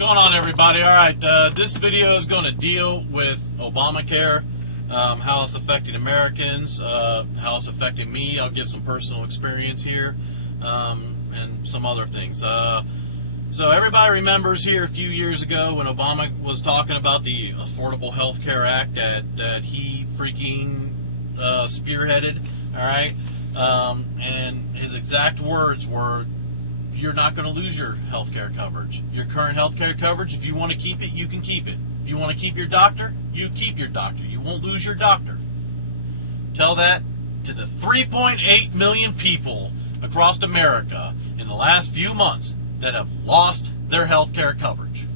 Going on, everybody? All right, this video is going to deal with Obamacare, how it's affecting Americans, how it's affecting me. I'll give some personal experience here, and some other things. So everybody remembers here a few years ago when Obama was talking about the Affordable Health Care Act that he freaking spearheaded, all right? And his exact words were, you're not going to lose your health care coverage. Your current health care coverage, if you want to keep it, you can keep it. If you want to keep your doctor, you keep your doctor. You won't lose your doctor. Tell that to the 3.8 million people across America in the last few months that have lost their health care coverage.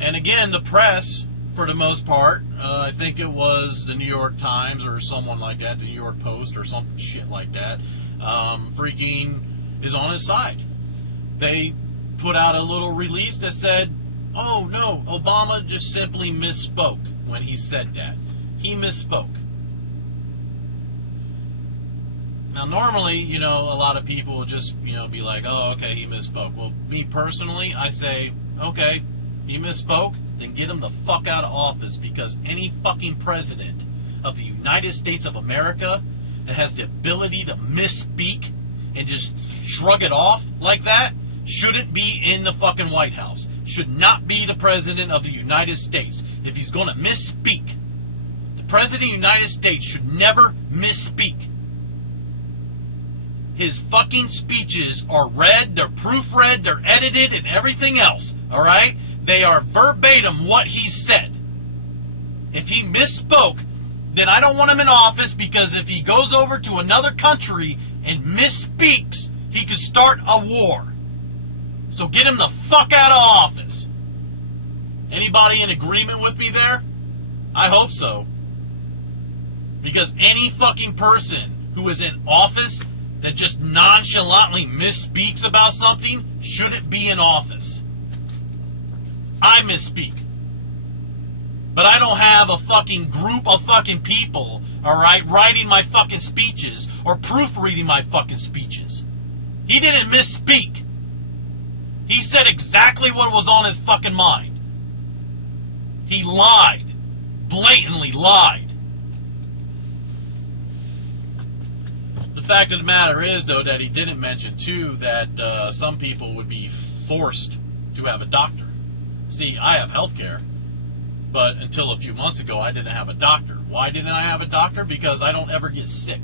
And again, the press, for the most part, I think it was the New York Times or someone like that, the New York Post or some shit like that, freaking is on his side. They put out a little release that said, oh no, Obama just simply misspoke when he said that. He misspoke. Now normally, a lot of people will just, be like, oh, okay, he misspoke. Well, me personally, I say, okay, he misspoke, then get him the fuck out of office, because any fucking president of the United States of America that has the ability to misspeak and just shrug it off like that shouldn't be in the fucking White House. Should not be the president of the United States. If he's going to misspeak, the president of the United States should never misspeak. His fucking speeches are read, they're proofread, they're edited, and everything else, alright? They are verbatim what he said. If he misspoke, then I don't want him in office, because if he goes over to another country and misspeaks, he could start a war. So get him the fuck out of office. Anybody in agreement with me there? I hope so. Because any fucking person who is in office that just nonchalantly misspeaks about something shouldn't be in office. I misspeak. But I don't have a fucking group of fucking people, alright, writing my fucking speeches or proofreading my fucking speeches. He didn't misspeak. He said exactly what was on his fucking mind. He lied. Blatantly lied. The fact of the matter is, though, that he didn't mention, too, that some people would be forced to have a doctor. See, I have health care. But until a few months ago, I didn't have a doctor. Why didn't I have a doctor? Because I don't ever get sick.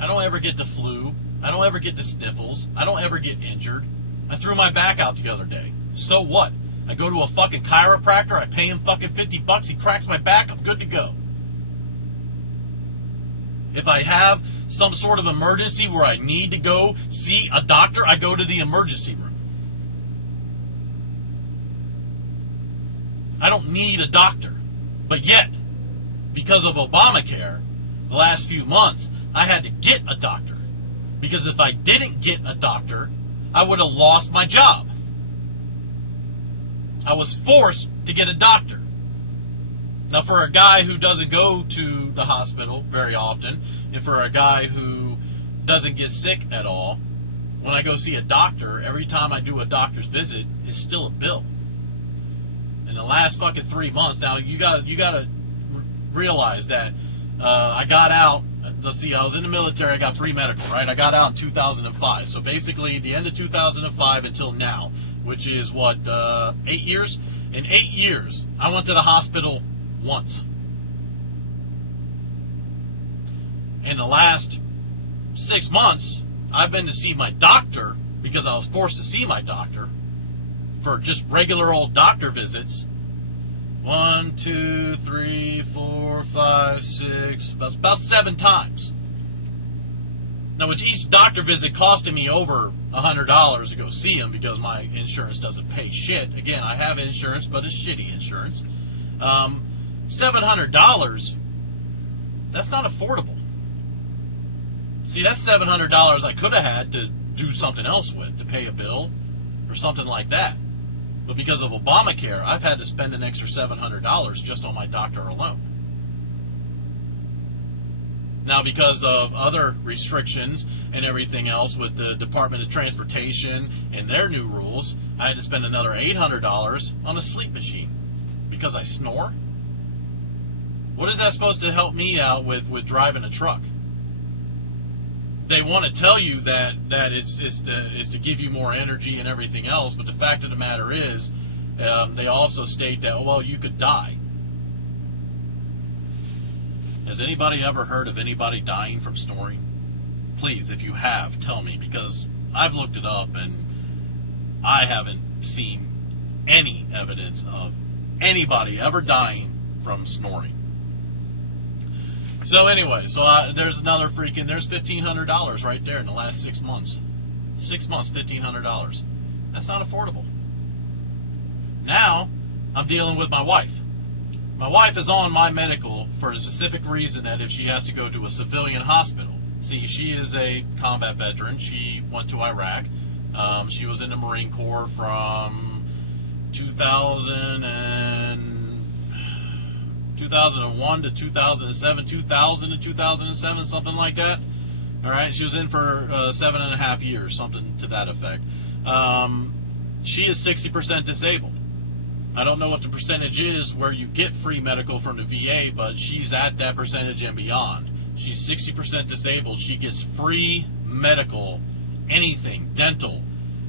I don't ever get the flu. I don't ever get the sniffles. I don't ever get injured. I threw my back out the other day. So what? I go to a fucking chiropractor. I pay him fucking $50. He cracks my back. I'm good to go. If I have some sort of emergency where I need to go see a doctor, I go to the emergency room. I don't need a doctor. But yet, because of Obamacare, the last few months, I had to get a doctor. Because if I didn't get a doctor, I would have lost my job. I was forced to get a doctor. Now, for a guy who doesn't go to the hospital very often, and for a guy who doesn't get sick at all, when I go see a doctor, every time I do a doctor's visit, it's still a bill. In the last fucking 3 months, now you gotta realize that I got out. Let's see, I was in the military. I got free medical, right? I got out in 2005. So basically, the end of 2005 until now, which is what 8 years. In 8 years, I went to the hospital once. In the last 6 months, I've been to see my doctor because I was forced to see my doctor. For just regular old doctor visits. 1, 2, 3, 4, 5, 6, about 7 times. Now, which each doctor visit costed me over $100 to go see him because my insurance doesn't pay shit. Again, I have insurance, but it's shitty insurance. $700, that's not affordable. See, that's $700 I could have had to do something else with, to pay a bill or something like that. But because of Obamacare, I've had to spend an extra $700 just on my doctor alone. Now, because of other restrictions and everything else with the Department of Transportation and their new rules, I had to spend another $800 on a sleep machine because I snore. What is that supposed to help me out with driving a truck? They want to tell you that it's to give you more energy and everything else, but the fact of the matter is, they also state that, well, you could die. Has anybody ever heard of anybody dying from snoring? Please, if you have, tell me, because I've looked it up and I haven't seen any evidence of anybody ever dying from snoring. So anyway, there's another there's $1,500 right there in the last 6 months. 6 months, $1,500. That's not affordable. Now, I'm dealing with my wife. My wife is on my medical for a specific reason, that if she has to go to a civilian hospital. See, she is a combat veteran. She went to Iraq. She was in the Marine Corps from 2001 to 2007, 2000 to 2007, something like that. All right, she was in for 7.5 years, something to that effect. She is 60% disabled. I don't know what the percentage is where you get free medical from the VA, but she's at that percentage and beyond. She's 60% disabled. She gets free medical, anything, dental,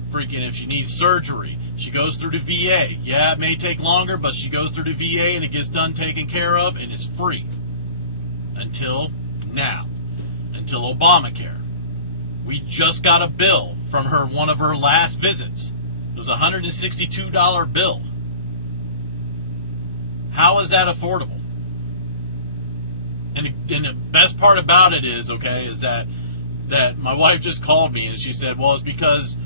freaking if she needs surgery. She goes through the VA. Yeah, it may take longer, but she goes through the VA and it gets done taken care of and it's free. Until now. Until Obamacare. We just got a bill from her, one of her last visits. It was a $162 bill. How is that affordable? And the best part about it is, is that my wife just called me and she said, well, it's because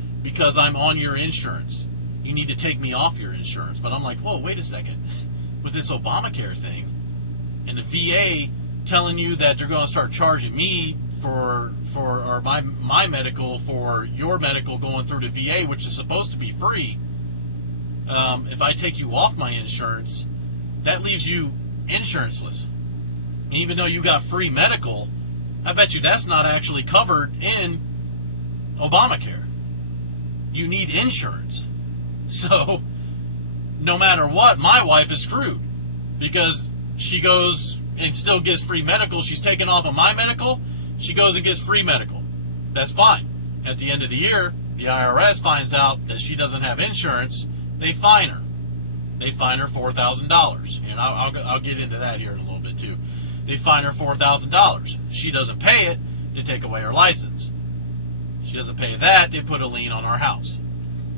I'm on your insurance. You need to take me off your insurance. But I'm like, whoa, wait a second. With this Obamacare thing and the VA telling you that they're going to start charging me for my medical for your medical going through the VA, which is supposed to be free. If I take you off my insurance, that leaves you insuranceless. And even though you got free medical, I bet you that's not actually covered in Obamacare. You need insurance. So, no matter what, my wife is screwed. Because she goes and still gets free medical. She's taken off of my medical. She goes and gets free medical. That's fine. At the end of the year, the IRS finds out that she doesn't have insurance. They fine her. They fine her $4,000. And I'll get into that here in a little bit too. They fine her $4,000. She doesn't pay it, they take away her license. She doesn't pay that, they put a lien on our house.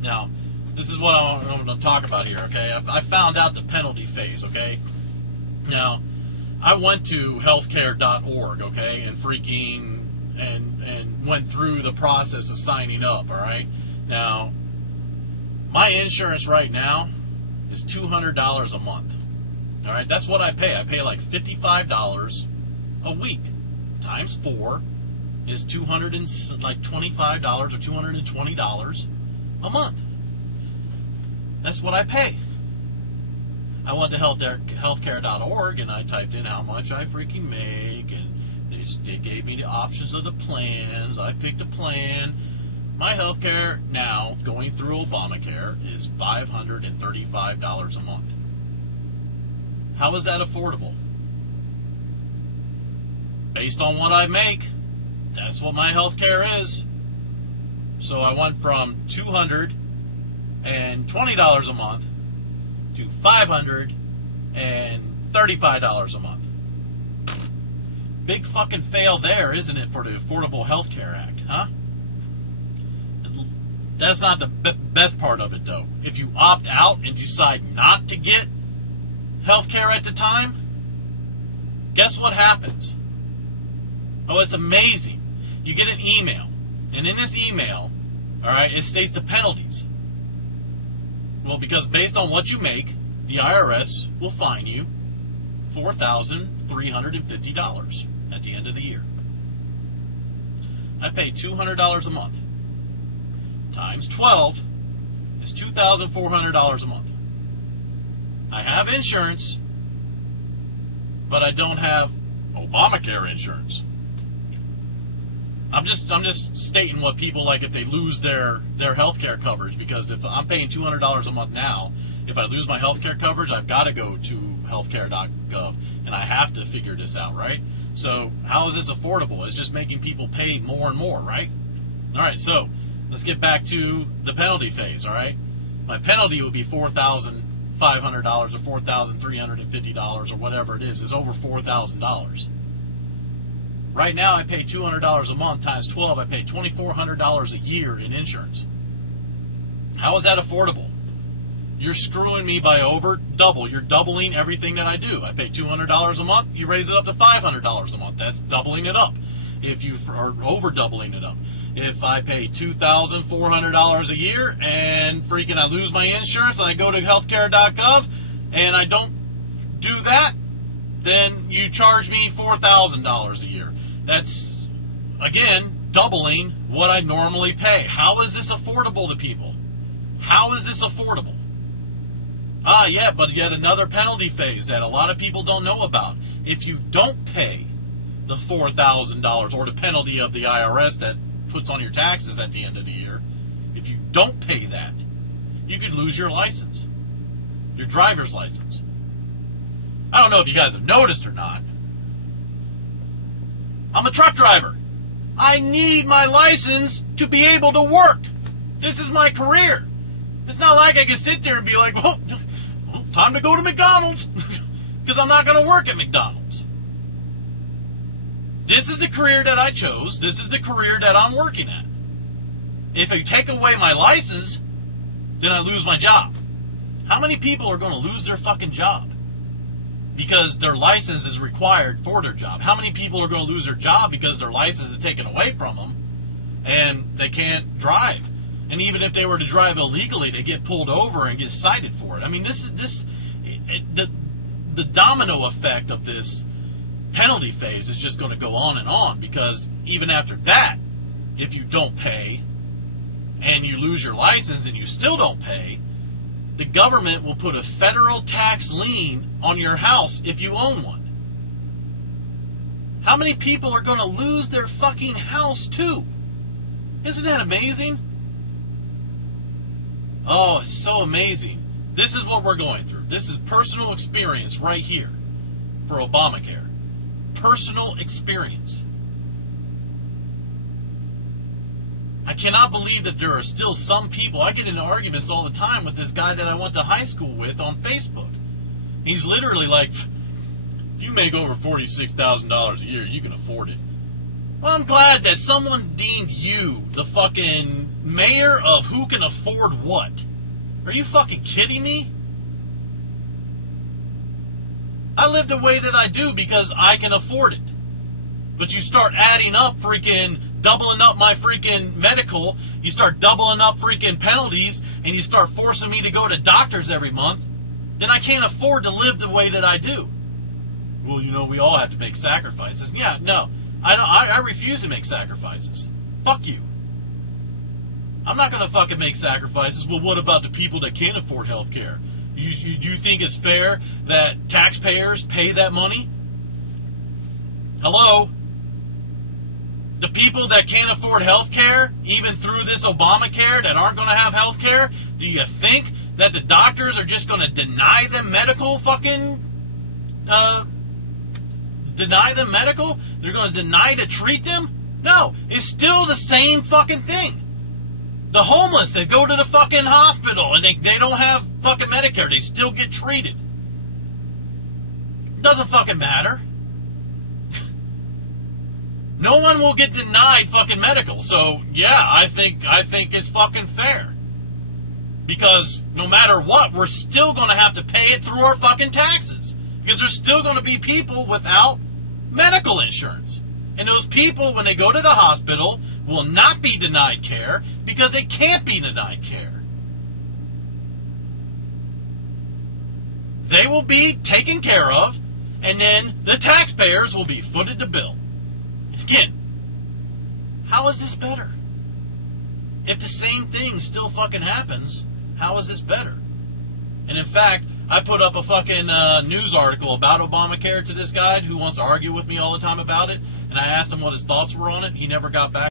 Now, this is what I'm going to talk about here, okay? I found out the penalty phase, okay? Now, I went to healthcare.org, okay, and went through the process of signing up, all right? Now, my insurance right now is $200 a month. All right, that's what I pay. I pay like $55 a week. Times 4 is $225 or $220 a month. That's what I pay. I went to healthcare.org and I typed in how much I freaking make, and they gave me the options of the plans. I picked a plan. My healthcare now, going through Obamacare, is $535 a month. How is that affordable? Based on what I make, that's what my healthcare is. So I went from $220 a month to $535 a month. Big fucking fail there, isn't it, for the Affordable Health Care Act, huh? That's not the best part of it, though. If you opt out and decide not to get health care at the time, guess what happens? Oh, it's amazing. You get an email, and in this email, all right, it states the penalties. Well, because based on what you make, the IRS will fine you $4,350 at the end of the year. I pay $200 a month. Times 12 is $2,400 a month. I have insurance, but I don't have Obamacare insurance. I'm just stating what people like if they lose their health care coverage, because if I'm paying $200 a month now, if I lose my health care coverage, I've got to go to healthcare.gov, and I have to figure this out, right? So how is this affordable? It's just making people pay more and more, right? All right, so let's get back to the penalty phase, all right? My penalty would be $4,500 or $4,350 or whatever it is. It's over $4,000. Right now, I pay $200 a month times 12. I pay $2,400 a year in insurance. How is that affordable? You're screwing me by over double. You're doubling everything that I do. I pay $200 a month. You raise it up to $500 a month. That's doubling it up. If you are over doubling it up. If I pay $2,400 a year and freaking I lose my insurance and I go to healthcare.gov and I don't do that, then you charge me $4,000 a year. That's, again, doubling what I normally pay. How is this affordable to people? How is this affordable? Yeah, but yet another penalty phase that a lot of people don't know about. If you don't pay the $4,000 or the penalty of the IRS that puts on your taxes at the end of the year, if you don't pay that, you could lose your license, your driver's license. I don't know if you guys have noticed or not. I'm a truck driver. I need my license to be able to work. This is my career. It's not like I can sit there and be like, well, time to go to McDonald's, because I'm not going to work at McDonald's. This is the career that I chose. This is the career that I'm working at. If you take away my license, then I lose my job. How many people are going to lose their fucking job because their license is required for their job? How many people are going to lose their job because their license is taken away from them and they can't drive? And even if they were to drive illegally, they get pulled over and get cited for it. I mean, the domino effect of this penalty phase is just going to go on, because even after that, if you don't pay and you lose your license and you still don't pay, the government will put a federal tax lien on your house if you own one. How many people are going to lose their fucking house too? Isn't that amazing? Oh, it's so amazing. This is what we're going through. This is personal experience right here for Obamacare. Personal experience. I cannot believe that there are still some people. I get into arguments all the time with this guy that I went to high school with on Facebook. He's literally like, if you make over $46,000 a year, you can afford it. Well, I'm glad that someone deemed you the fucking mayor of who can afford what. Are you fucking kidding me? I live the way that I do because I can afford it. But you start adding up freaking, doubling up my freaking medical, you start doubling up freaking penalties, and you start forcing me to go to doctors every month, then I can't afford to live the way that I do. Well, you know, we all have to make sacrifices. Yeah, no. I refuse to make sacrifices. Fuck you. I'm not going to fucking make sacrifices. Well, what about the people that can't afford health care? You think it's fair that taxpayers pay that money? Hello? The people that can't afford health care, even through this Obamacare, that aren't going to have health care, do you think that the doctors are just going to deny them medical fucking... deny them medical? They're going to deny to treat them? No, it's still the same fucking thing. The homeless that go to the fucking hospital and they don't have fucking Medicare, they still get treated. It doesn't fucking matter. No one will get denied fucking medical. So yeah, I think it's fucking fair. Because no matter what, we're still gonna have to pay it through our fucking taxes. Because there's still gonna be people without medical insurance. And those people, when they go to the hospital, will not be denied care because they can't be denied care. They will be taken care of, and then the taxpayers will be footed the bill. Again, how is this better? If the same thing still fucking happens, how is this better? And in fact, I put up a fucking news article about Obamacare to this guy who wants to argue with me all the time about it, and I asked him what his thoughts were on it. He never got back.